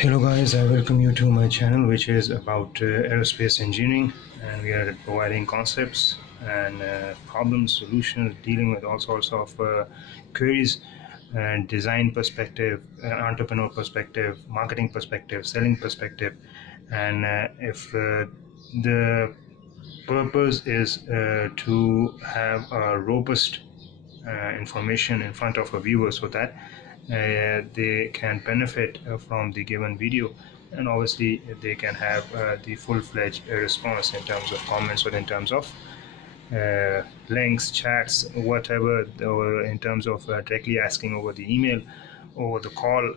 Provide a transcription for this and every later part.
Hello guys, I welcome you to my channel which is about aerospace engineering, and we are providing concepts and problems, solutions, dealing with all sorts of queries and design perspective, entrepreneur perspective, marketing perspective, selling perspective. And if the purpose is to have a robust information in front of a viewer so that they can benefit from the given video, and obviously they can have the full-fledged response in terms of comments or in terms of links, chats, whatever, or in terms of directly asking over the email, over the call,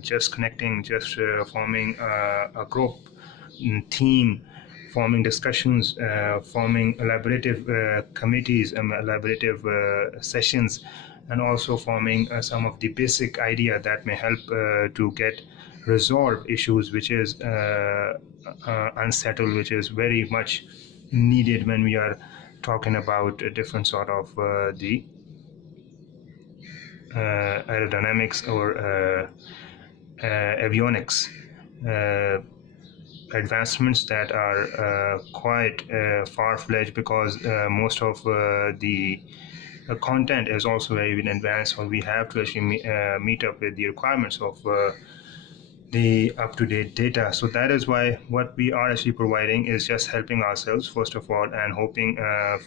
just connecting, just forming a group, team, forming discussions, forming elaborative committees, elaborative sessions, and also forming some of the basic idea that may help to get resolve issues which is unsettled, which is very much needed when we are talking about a different sort of the aerodynamics or avionics advancements that are quite far-fetched, because most of the content is also very advanced, or we have to actually meet up with the requirements of the up-to-date data. So that is why what we are actually providing is just helping ourselves first of all, and hoping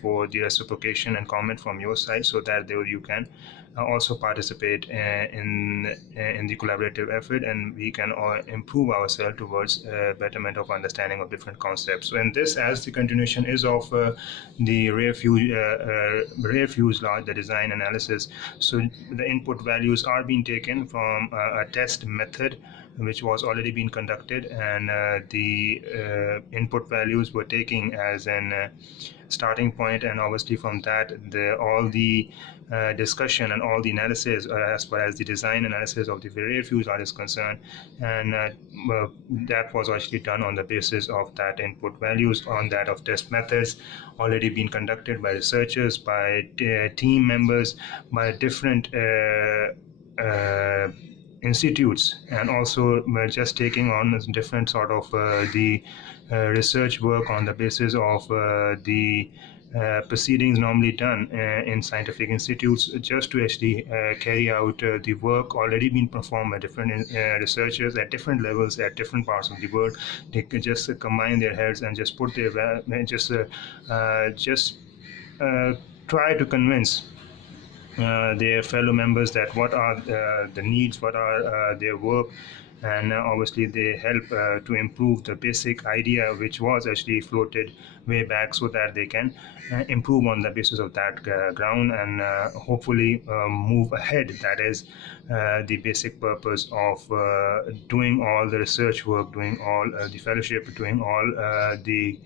for the reciprocation and comment from your side, so that you can also participate in the collaborative effort, and we can improve ourselves towards betterment of understanding of different concepts. So, and this, as the continuation is of the rare fuselage, the design analysis. So the input values are being taken from a test method which was already been conducted, and the input values were taken as an starting point, and obviously from that all the discussion and all the analysis as far as the design analysis of the rare fuselage is concerned, and that was actually done on the basis of that input values, on that of test methods already been conducted by researchers, by team members, by different institutes, and also we're just taking on different sort of the research work on the basis of the proceedings normally done in scientific institutes, just to actually carry out the work already been performed by different researchers at different levels at different parts of the world. They can just combine their heads and just put their just try to convince their fellow members that what are the needs, what are their work, and obviously they help to improve the basic idea which was actually floated way back, so that they can improve on the basis of that ground, and hopefully move ahead. That is the basic purpose of doing all the research work, doing all the fellowship, doing all the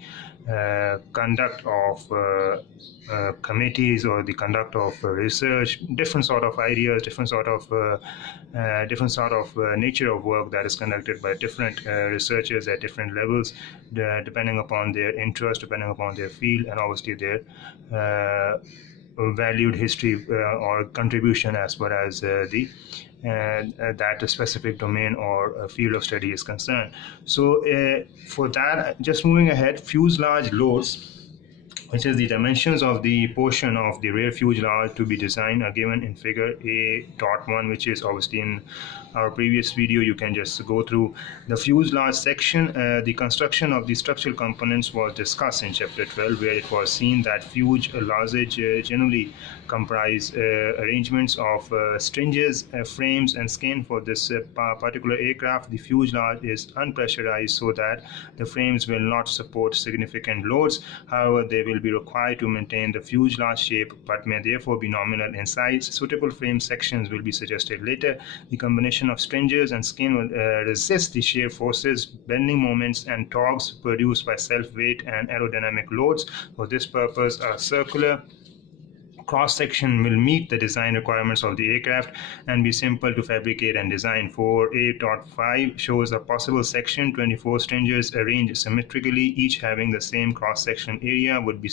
conduct of committees, or the conduct of research, different sort of ideas, different sort of nature of work that is conducted by different researchers at different levels, depending upon their interest, depending upon their field, and obviously their valued history or contribution as far as the that specific domain or field of study is concerned. So for that, just moving ahead, fuselage loads, which is the dimensions of the portion of the rear fuselage to be designed, are given in figure A.1, which is obviously in our previous video. You can just go through the fuselage section. The construction of the structural components was discussed in chapter 12, where it was seen that fuselage generally comprise arrangements of stringers, frames, and skin. For this particular aircraft, the fuselage is unpressurized, so that the frames will not support significant loads. However, they will be required to maintain the fuselage shape, but may therefore be nominal in size. Suitable frame sections will be suggested later. The combination of stringers and skin will resist the shear forces, bending moments, and torques produced by self-weight and aerodynamic loads. For this purpose, a circular cross-section will meet the design requirements of the aircraft and be simple to fabricate and design. For 8.5 shows a possible section, 24 stringers arranged symmetrically, each having the same cross-section area, would be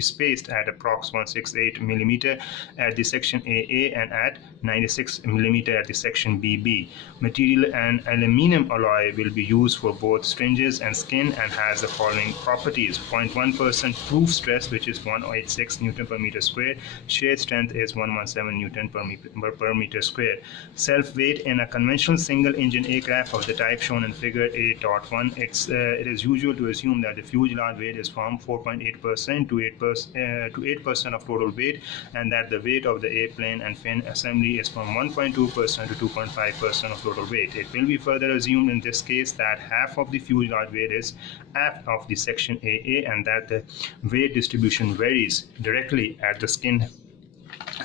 spaced at approx 168 mm at the section AA and at 96 mm at the section BB. Material and aluminum alloy will be used for both stringers and skin and has the following properties: 0.1% proof stress, which is 186 Newton per meter squared. Shear strength is 117 Newton per meter squared. Self-weight in a conventional single-engine aircraft of the type shown in figure 8.1, it is usual to assume that the fuselage weight is from 4.8% to 8% of total weight, and that the weight of the airplane and fin assembly is from 1.2% to 2.5% of total weight. It will be further assumed in this case that half of the fuselage weight is aft of the section AA, and that the weight distribution varies directly at the skin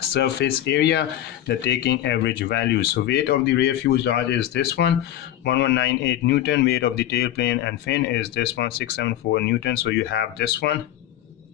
surface area, the taking average values. So weight of the rear fuselage is this one, 1198 Newton. Weight of the tailplane and fin is this one, 674 Newton. So you have this one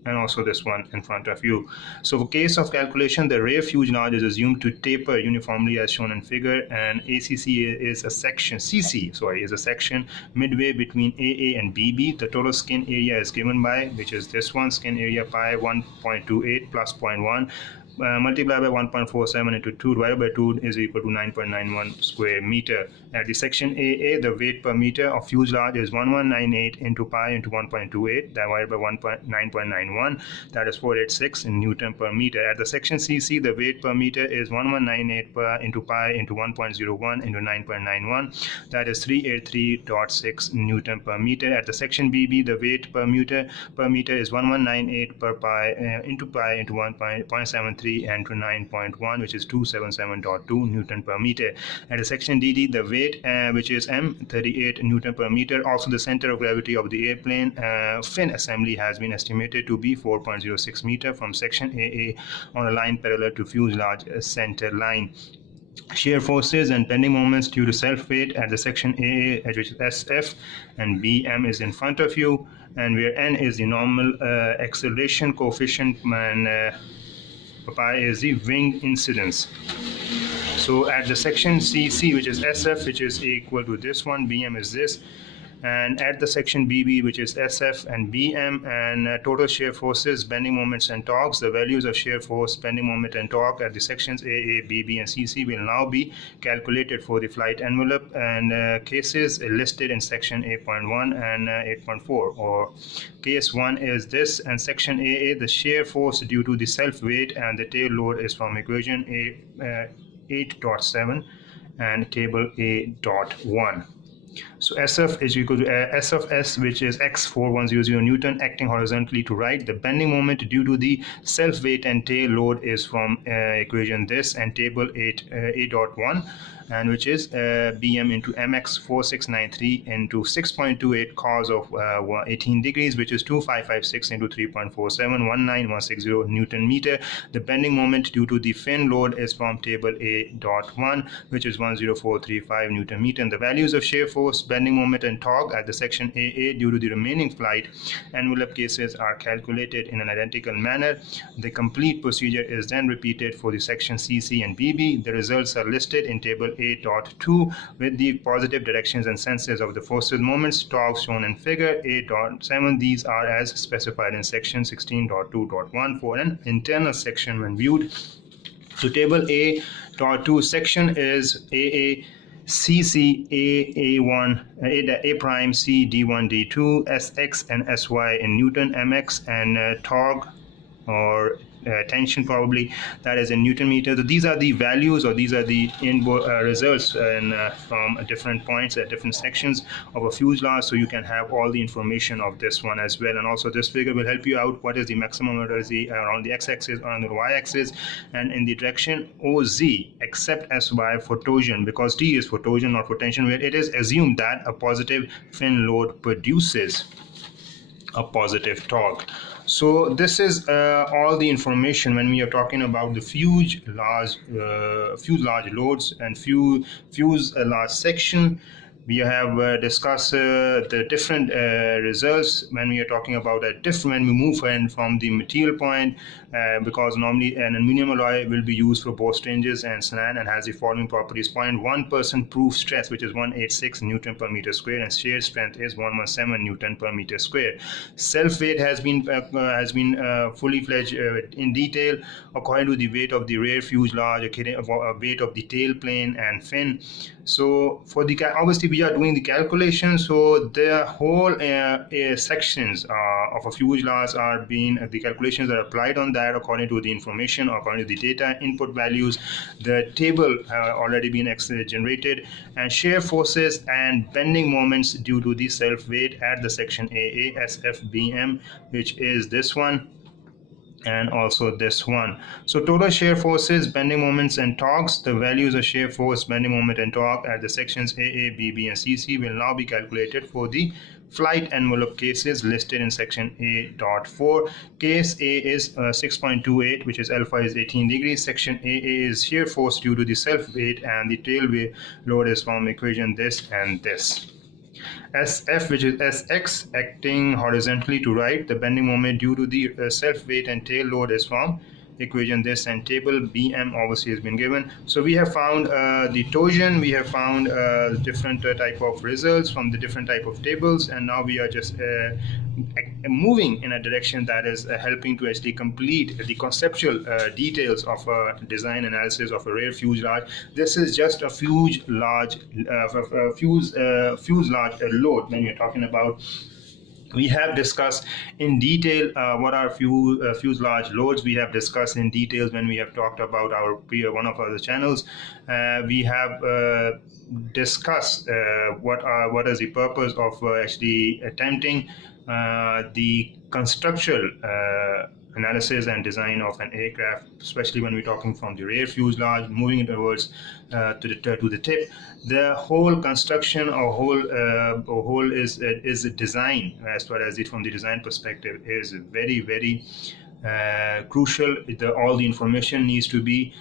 and also this one in front of you. So for case of calculation, the rear fuselage is assumed to taper uniformly as shown in figure, and ACC is a section, CC, sorry, is a section midway between AA and BB. The total skin area is given by, which is this one, skin area pi 1.28 plus 0.1 multiplied by 1.47 into 2 divided by 2 is equal to 9.91 square meter. At the section AA, the weight per meter of fuselage is 1198 into pi into 1.28 divided by 9.91, that is 486 in Newton per meter. At the section CC, the weight per meter is 1198 into pi into 1.01 into 9.91, that is 383.6 Newton per meter. At the section BB, the weight per meter is 1198 per pi into 1.73 and to 9.1, which is 277.2 Newton per meter. At the section DD, the weight which is M38 Newton per meter. Also, the center of gravity of the airplane fin assembly has been estimated to be 4.06 meter from section AA on a line parallel to fuselage center line. Shear forces and bending moments due to self-weight at the section AA, which is SF, and BM is in front of you, and where N is the normal acceleration coefficient and pi is the wing incidence. So at the section CC, which is SF, which is equal to this one, BM is this, and at the section BB, which is SF and BM, and total shear forces, bending moments and torques, the values of shear force, bending moment and torque at the sections AA, BB and CC will now be calculated for the flight envelope and cases listed in section 8.1 and 8.4. or case 1 is this, and section AA, the shear force due to the self-weight and the tail load is from equation 8.7 and table A.1. So SF is equal to S of S, which is x 4100 Newton acting horizontally to right. The bending moment due to the self-weight and tail load is from equation this and table A.1, and which is BM into MX 4693 into 6.28 cos of 18 degrees, which is 2556 into 3.47, 19160 Newton meter. The bending moment due to the fin load is from table A.1, which is 10435 Newton meter. And the values of shear force, bending moment and torque at the section AA due to the remaining flight envelope cases are calculated in an identical manner. The complete procedure is then repeated for the section CC and BB. The results are listed in table A.2 with the positive directions and senses of the forces moments, torques shown in figure A.7. These are as specified in section 16.2.1 for an internal section when viewed. So table A.2 section is AA, CC, A1, A prime, C, D1, D2, SX and SY in Newton, MX, and torque or tension probably, that is in Newton meter. So these are the values, or these are the results from different points at different sections of a fuselage, so you can have all the information of this one as well. And also this figure will help you out what is the maximum velocity around the x-axis or on the y-axis and in the direction OZ, except SY for torsion, because T is for torsion, not for tension, where it is assumed that a positive fin load produces a positive torque. So this is all the information when we are talking about the fuselage loads and fuselage section. We have discussed the different results when we are talking about a different, when we move from the material point, because normally an aluminum alloy will be used for both stranges and SNAN and has the following properties: 0.1% proof stress, which is 186 Newton per meter square, and shear strength is 117 Newton per meter square. Self weight has been fully fledged in detail according to the weight of the rear fuselage, weight of the tail plane and fin. So for the obviously we are doing the calculation, so the whole sections of a fuselage are being the calculations are applied on that according to the information, according to the data input values. The table already been generated, and shear forces and bending moments due to the self weight at the section AA SFBM, which is this one and also this one. So total shear forces, bending moments and torques, the values of shear force, bending moment and torque at the sections AA, BB and CC will now be calculated for the flight envelope cases listed in section A.4. Case A is 6.28, which is alpha is 18 degrees. Section AA is shear force due to the self weight, and the tail load is from equation this and this. SF, which is SX, acting horizontally to right. The bending moment due to the self weight and tail load is from equation this, and table BM obviously has been given. So we have found the torsion, we have found different type of results from the different type of tables, and now we are just moving in a direction that is helping to actually complete the conceptual details of a design analysis of a rear fuselage. This is just a fuselage load when you're talking about. We have discussed in detail what are fuselage loads. We have discussed in details when we have talked about our one of our channels. We have discussed what is the purpose of actually attempting the constructural analysis and design of an aircraft, especially when we're talking from the rear fuselage, moving it towards to the tip. The whole construction or whole is a design, as far as it from the design perspective, is very crucial. All the information needs to be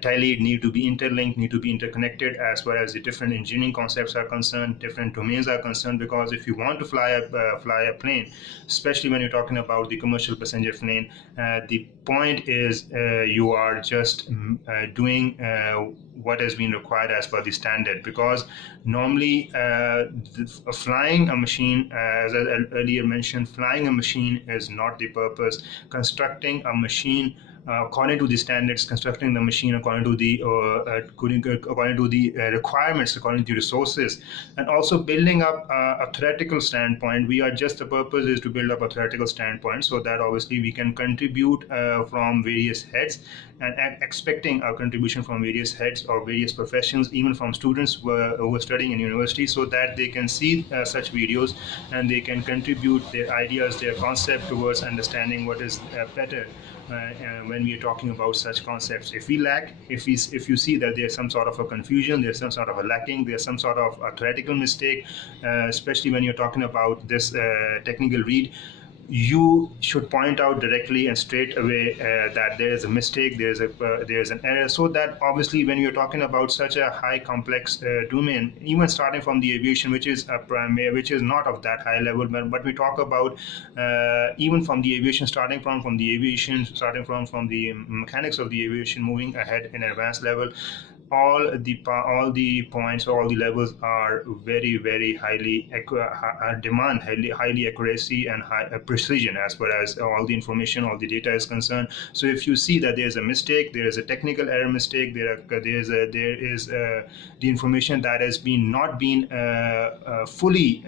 tallied, need to be interlinked, need to be interconnected as far as the different engineering concepts are concerned, different domains are concerned. Because if you want to fly a plane, especially when you're talking about the commercial passenger plane, the point is you are just doing what has been required as per the standard. Because normally flying a machine, as I earlier mentioned, flying a machine is not the purpose. Constructing a machine according to the standards, constructing the machine according to the requirements, according to the resources, and also building up a theoretical standpoint. We are just, the purpose is to build up a theoretical standpoint, so that obviously we can contribute from various heads, and expecting a contribution from various heads or various professions, even from students who are studying in university, so that they can see such videos and they can contribute their ideas, their concept towards understanding what is better when we are talking about such concepts. If we lack, if you see that there's some sort of a confusion, there's some sort of a lacking, there's some sort of a theoretical mistake, especially when you're talking about this technical read, you should point out directly and straight away that there is a mistake, there is an error, so that obviously when you're talking about such a high complex domain, even starting from the aviation, which is a primary, which is not of that high level, but we talk about even from the aviation, starting from the aviation, starting from the mechanics of the aviation, moving ahead in advanced level, all the points, all the levels are very highly demand highly accuracy and high precision as far as all the information, all the data is concerned. So if you see that there is a mistake, there is a technical error mistake, there is the information that has been not been fully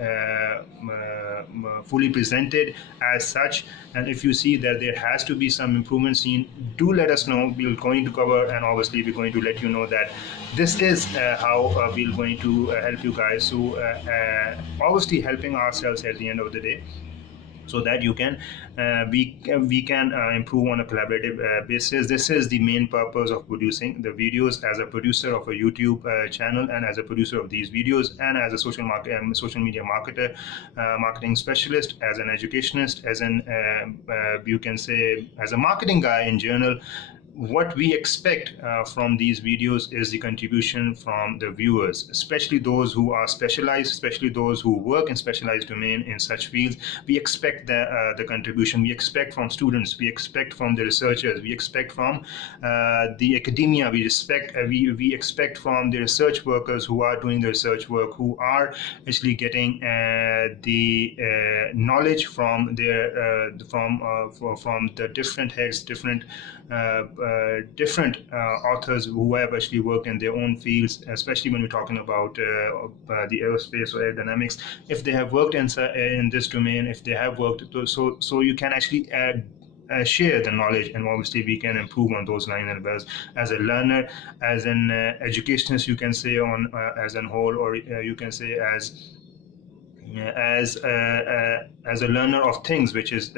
presented as such, and if you see that there has to be some improvement seen, do let us know. We're going to cover, and obviously we're going to let you know that this is how we're going to help you guys. So obviously helping ourselves at the end of the day, so that you can we can improve on a collaborative basis. This is the main purpose of producing the videos as a producer of a YouTube channel, and as a producer of these videos, and as a social media marketer, marketing specialist, as an educationist, as an you can say as a marketing guy in general. what we expect from these videos is the contribution from the viewers, especially those who are specialized, especially those who work in specialized domain in such fields. We expect the contribution. We expect from students. We expect from the researchers. We expect from the academia. We expect from the research workers who are doing the research work, who are actually getting the knowledge from their from the different heads, different authors who have actually worked in their own fields, especially when we're talking about the aerospace or aerodynamics. If they have worked in this domain, if they have worked, so you can actually share the knowledge, and obviously we can improve on those lines as a learner, as an educationist, you can say, on as a whole, or you can say as a learner of things, which is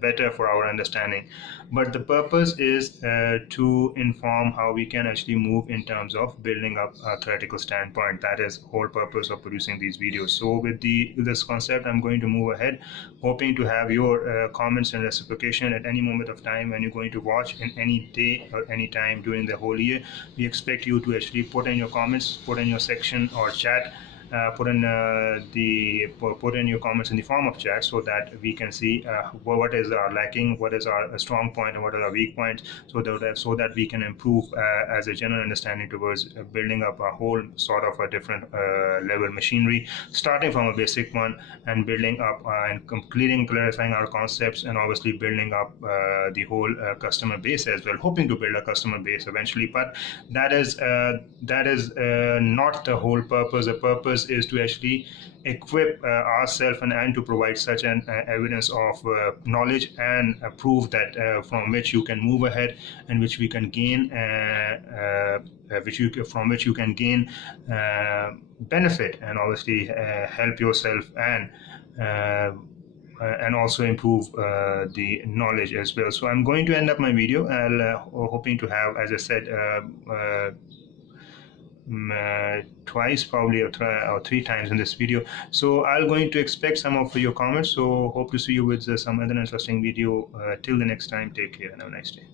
better for our understanding. But the purpose is to inform how we can actually move in terms of building up a theoretical standpoint. That is whole purpose of producing these videos. So with this concept, I'm going to move ahead, hoping to have your comments and reciprocation at any moment of time when you're going to watch, in any day or any time during the whole year. We expect you to actually put in your comments, put in your section or chat, put in your comments in the form of chat, so that we can see what is our lacking, what is our strong point, and what are our weak points, so that we can improve as a general understanding towards building up a whole sort of a different level machinery, starting from a basic one and building up and completing clarifying our concepts, and obviously building up the whole customer base as well, hoping to build a customer base eventually. But that is not the whole purpose. The purpose is to actually equip ourselves and to provide such an evidence of knowledge and proof that from which you can move ahead, and which we can gain from which you can gain benefit, and obviously help yourself, and also improve the knowledge as well. So I'm going to end up my video. I'll hoping to have, as I said, twice probably, or three times in this video. So I'm going to expect some of your comments. So hope to see you with some other interesting video. Till the next time, take care and have a nice day.